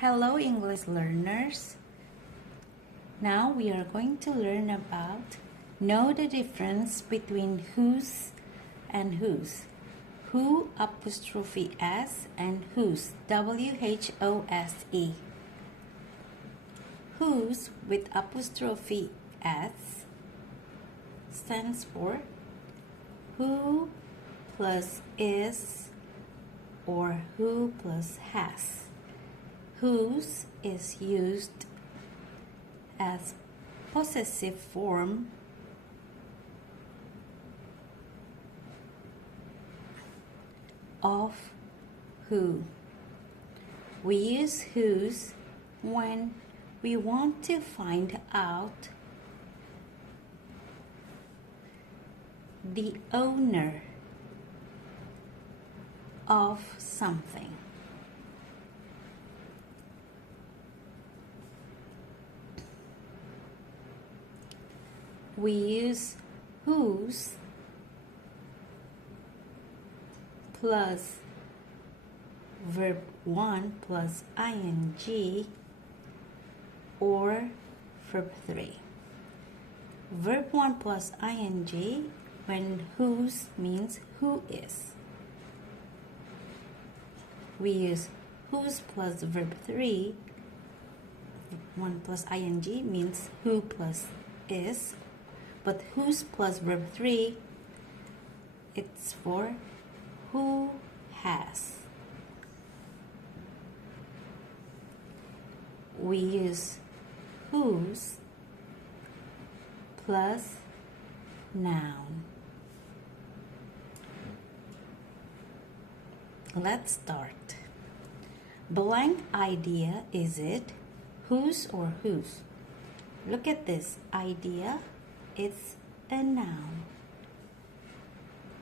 Hello English learners. Now we are going to learn about know the difference between whose and whose. Who apostrophe S and whose, W-H-O-S-E. Whose with apostrophe S stands for who plus is or who plus has. Whose is used as possessive form of who. We use whose when we want to find out the owner of something. We use whose plus verb 1 plus ing or verb 3. Verb 1 plus ing when whose means who is. We use whose plus verb 3. 1 plus ing means who plus is. But whose plus verb 3, it's for who has. We use whose plus noun. Let's start. Blank idea, is it whose or whose? Look at this idea. It's a noun.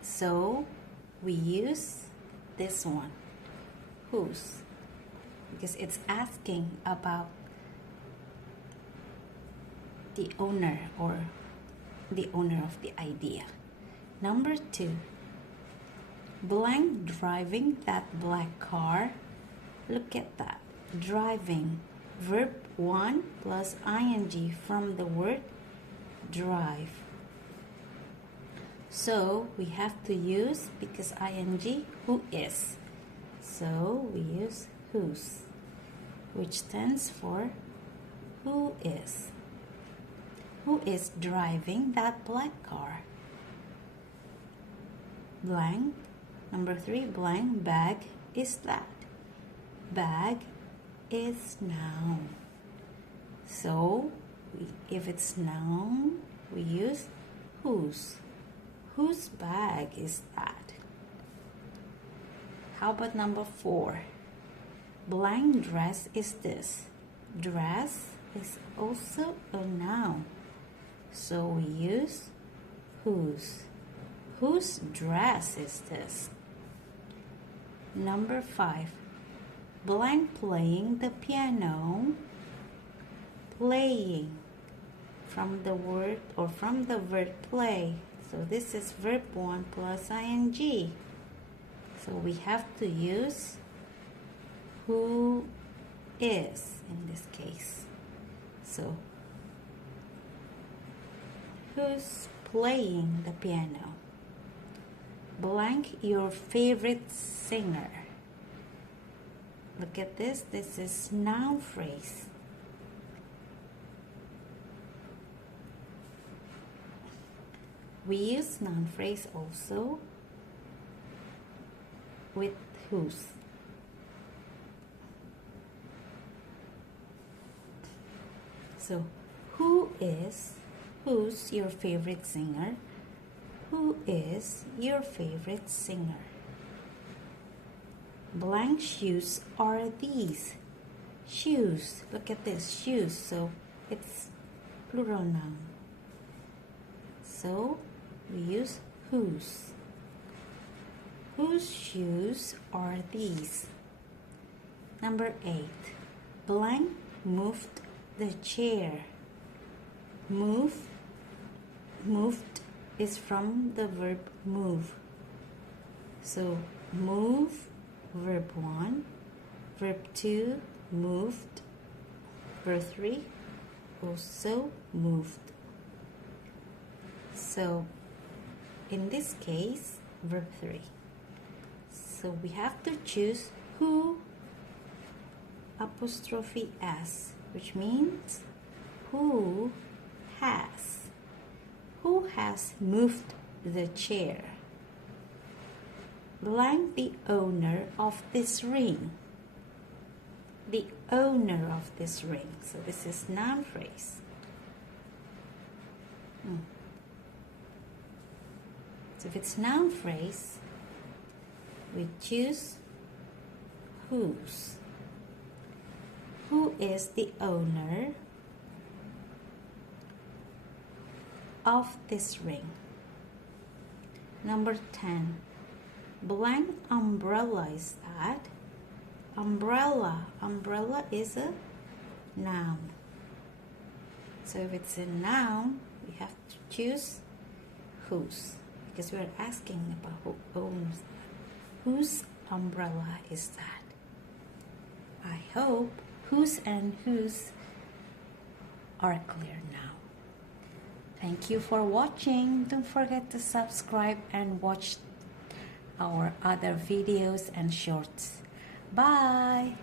So we use this one, whose, because it's asking about the owner or the owner of the idea. Number 2, blank driving that black car. Look at that. Driving, verb 1 plus ing from the word drive. So we have to use, because ing, who is. So we use whose, which stands for who is. Who is driving that black car? Blank. Number 3, blank bag is that. Bag is noun. So if it's noun, we use whose. Whose bag is that? How about number 4? Blank dress is this. Dress is also a noun. So we use whose. Whose dress is this? Number 5. Blank playing the piano. Playing, from the word or from the verb play. So this is verb 1 plus ing. So we have to use who is in this case. So who's playing the piano? Blank your favorite singer. Look at this. This is noun phrase. We use noun phrase also with whose. So who's your favorite singer? Who is your favorite singer? Blank shoes are these. Shoes, look at this, shoes. So it's plural noun. So we use whose. Whose shoes are these? Number 8. Blank moved the chair. Moved is from the verb move. So move, verb 1, Verb 2, moved. Verb 3, also moved. So in this case, verb 3. So we have to choose who apostrophe s, which means who has moved the chair. Blank the owner of this ring. The owner of this ring. So this is noun phrase. So if it's noun phrase, we choose whose. Who is the owner of this ring? Number 10. Blank umbrella is that? Umbrella. Umbrella is a noun. So if it's a noun, we have to choose whose, because we're asking about who owns that. Whose umbrella is that? I hope whose and whose are clear now. Thank you for watching. Don't forget to subscribe and watch our other videos and shorts. Bye!